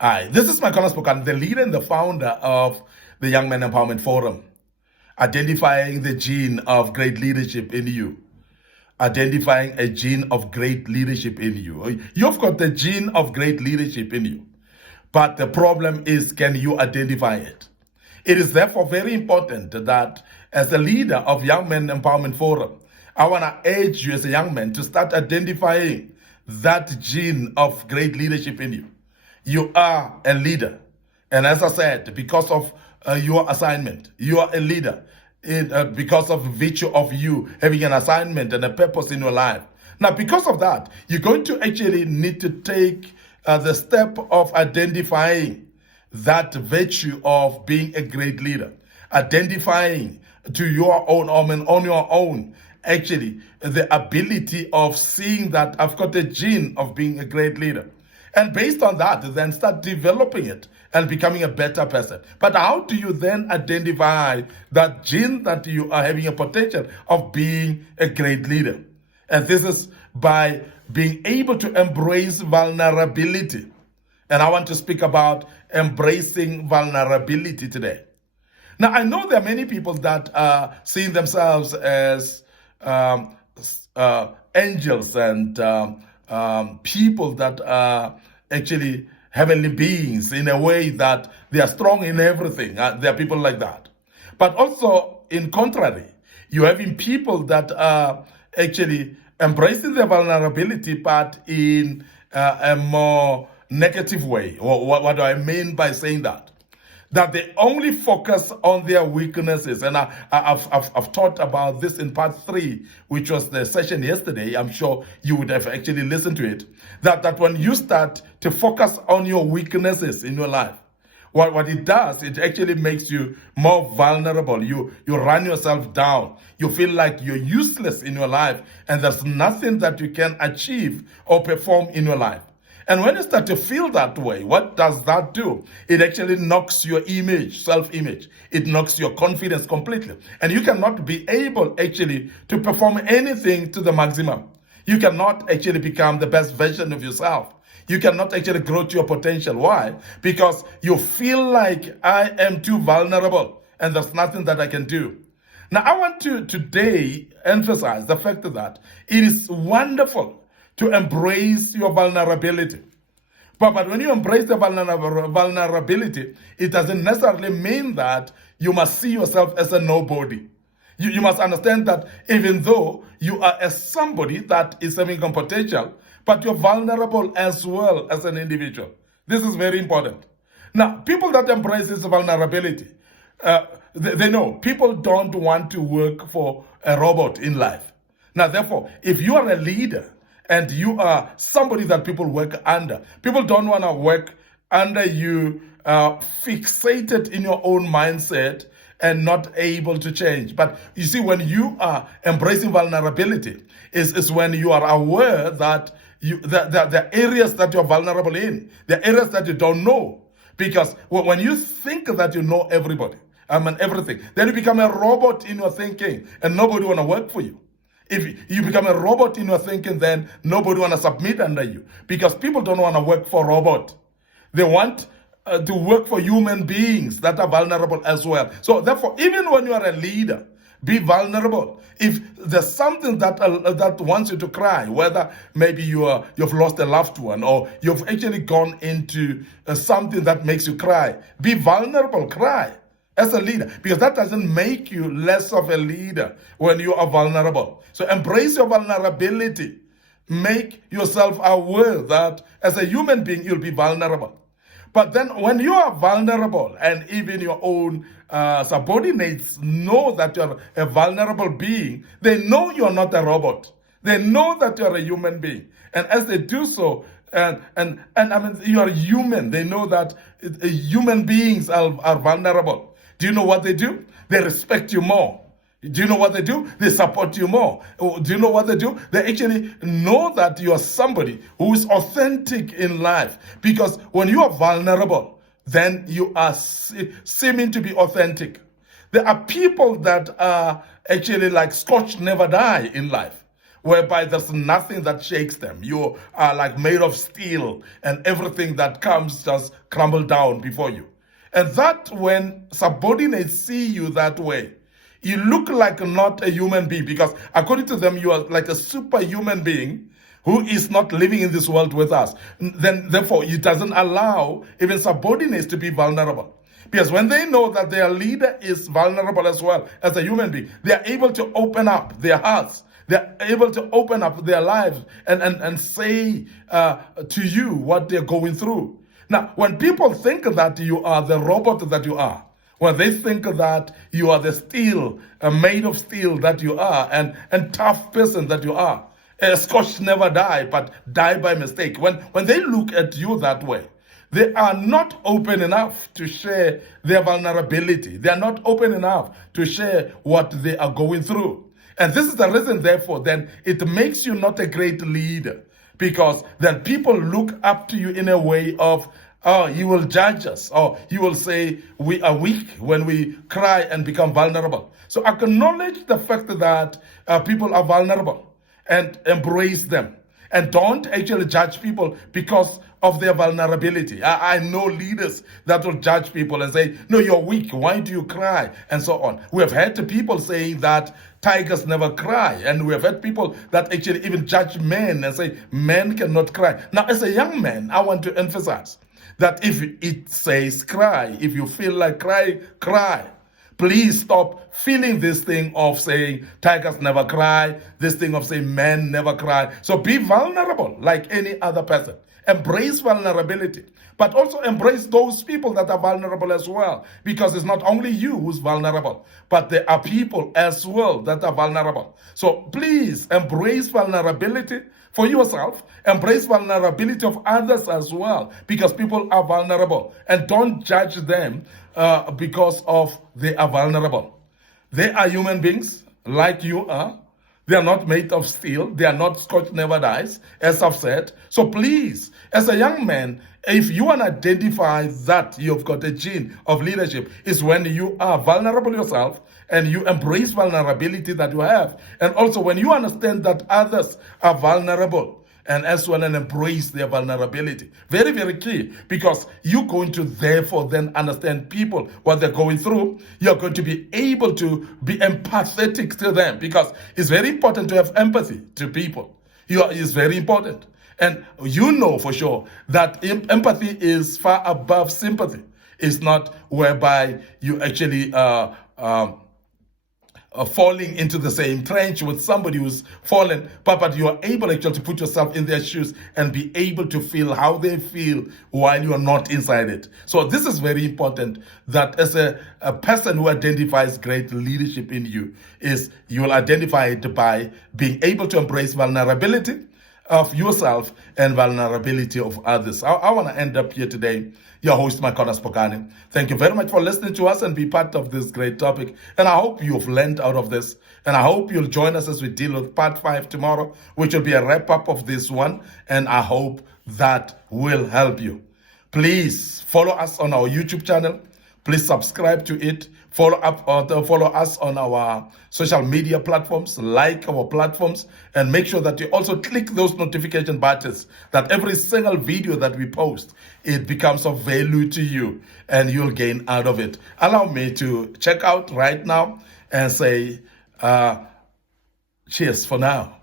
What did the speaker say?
Hi, this is Michael Spook. I'm the leader and the founder of the Young Men Empowerment Forum, identifying the gene of great leadership in you. Identifying a gene of great leadership in you. You've got the gene of great leadership in you. But the problem is, can you identify it? It is therefore very important that as a leader of Young Men Empowerment Forum, I want to urge you as a young man to start identifying that gene of great leadership in you. You are a leader. And as I said, because of your assignment, you are a leader. Because of virtue of you having an assignment and a purpose in your life. Now, because of that, you're going to actually need to take the step of identifying that virtue of being a great leader, identifying to your own, on your own, actually, the ability of seeing that I've got a gene of being a great leader. And based on that, then start developing it and becoming a better person. But how do you then identify that gene that you are having a potential of being a great leader? And this is by being able to embrace vulnerability. And I want to speak about embracing vulnerability today. Now, I know there are many people that are seeing themselves as angels and people that are actually heavenly beings in a way that they are strong in everything. There are people like that. But also, in contrary, you're having people that are actually embracing their vulnerability, but in a more negative way. What do I mean by saying that? That they only focus on their weaknesses. And I've taught about this in part 3, which was the session yesterday. I'm sure you would have actually listened to it. That when you start to focus on your weaknesses in your life, what it does, it actually makes you more vulnerable. You run yourself down. You feel like you're useless in your life, and there's nothing that you can achieve or perform in your life. And when you start to feel that way, what does that do? It actually knocks your image, self-image. It knocks your confidence completely. And you cannot be able actually to perform anything to the maximum. You cannot actually become the best version of yourself. You cannot actually grow to your potential. Why? Because you feel like I am too vulnerable and there's nothing that I can do. Now, I want to today emphasize the fact that it is wonderful to embrace your vulnerability. But when you embrace the vulnerability, it doesn't necessarily mean that you must see yourself as a nobody. You must understand that even though you are a somebody that is having a potential, but you're vulnerable as well as an individual. This is very important. Now, people that embrace this vulnerability, they know people don't want to work for a robot in life. Now, therefore, if you are a leader, and you are somebody that people work under. People don't want to work under you, fixated in your own mindset and not able to change. But you see, when you are embracing vulnerability, is when you are aware that the areas that you're vulnerable in, the areas that you don't know. Because when you think that you know everybody, everything, then you become a robot in your thinking and nobody want to work for you. If you become a robot in your thinking, then nobody want to submit under you, because people don't want to work for a robot. They want to work for human beings that are vulnerable as well. So therefore, even when you are a leader, be vulnerable. If there's something that wants you to cry, whether maybe you've lost a loved one or you've actually gone into something that makes you cry, be vulnerable, cry as a leader, because that doesn't make you less of a leader when you are vulnerable. So embrace your vulnerability. Make yourself aware that as a human being, you'll be vulnerable. But then when you are vulnerable, and even your own subordinates know that you're a vulnerable being, they know you're not a robot. They know that you're a human being. And as they do so, and I mean, you are human. They know that human beings are vulnerable. Do you know what they do? They respect you more. Do you know what they do? They support you more. Do you know what they do? They actually know that you are somebody who is authentic in life. Because when you are vulnerable, then you are seeming to be authentic. There are people that are actually like Scotch never die in life. whereby there's nothing that shakes them. You are like made of steel, and everything that comes just crumble down before you. And that when subordinates see you that way, you look like not a human being, because according to them, you are like a superhuman being who is not living in this world with us. Then, therefore, it doesn't allow even subordinates to be vulnerable. Because when they know that their leader is vulnerable as well as a human being, they are able to open up their hearts. They're able to open up their lives and say to you what they're going through. Now, when people think that you are the robot that you are, when they think that you are the steel, made of steel that you are, and tough person that you are, a Scotch never die, but die by mistake. When they look at you that way, they are not open enough to share their vulnerability. They are not open enough to share what they are going through. And this is the reason, therefore, then it makes you not a great leader. Because then people look up to you in a way of, oh, you will judge us, or you will say we are weak when we cry and become vulnerable. So acknowledge the fact that people are vulnerable and embrace them. And don't actually judge people because of their vulnerability. I know leaders that will judge people and say, no, you're weak, why do you cry? And so on. We have heard people saying that tigers never cry. And we have heard people that actually even judge men and say, men cannot cry. Now, as a young man, I want to emphasize that if it says cry, if you feel like cry, cry. Please stop feeling this thing of saying tigers never cry, this thing of saying men never cry. So be vulnerable like any other person. Embrace vulnerability, but also embrace those people that are vulnerable as well, because it's not only you who's vulnerable, but there are people as well that are vulnerable. So please embrace vulnerability for yourself, embrace vulnerability of others as well, because people are vulnerable, and don't judge them because of they are vulnerable. They are human beings like you are. They are not made of steel. They are not Scotch never dies, as I've said. So please, as a young man, if you want to identify that you've got a gene of leadership, is when you are vulnerable yourself and you embrace vulnerability that you have. And also when you understand that others are vulnerable, and as well and embrace their vulnerability. Very, very key, because you're going to therefore then understand people, what they're going through. You're going to be able to be empathetic to them, because it's very important to have empathy to people. It's very important. And you know for sure that empathy is far above sympathy. It's not whereby you actually falling into the same trench with somebody who's fallen, but you are able actually to put yourself in their shoes and be able to feel how they feel while you are not inside it. So this is very important, that as a person who identifies great leadership in you, is you will identify it by being able to embrace vulnerability of yourself and vulnerability of others. I want to end up here today. Your host, Makona Spokane. Thank you very much for listening to us and be part of this great topic. And I hope you've learned out of this. And I hope you'll join us as we deal with part 5 tomorrow, which will be a wrap-up of this one. And I hope that will help you. Please follow us on our YouTube channel. Please subscribe to it. Follow us on our social media platforms, like our platforms, and make sure that you also click those notification buttons, that every single video that we post, it becomes of value to you and you'll gain out of it. Allow me to check out right now and say, cheers for now.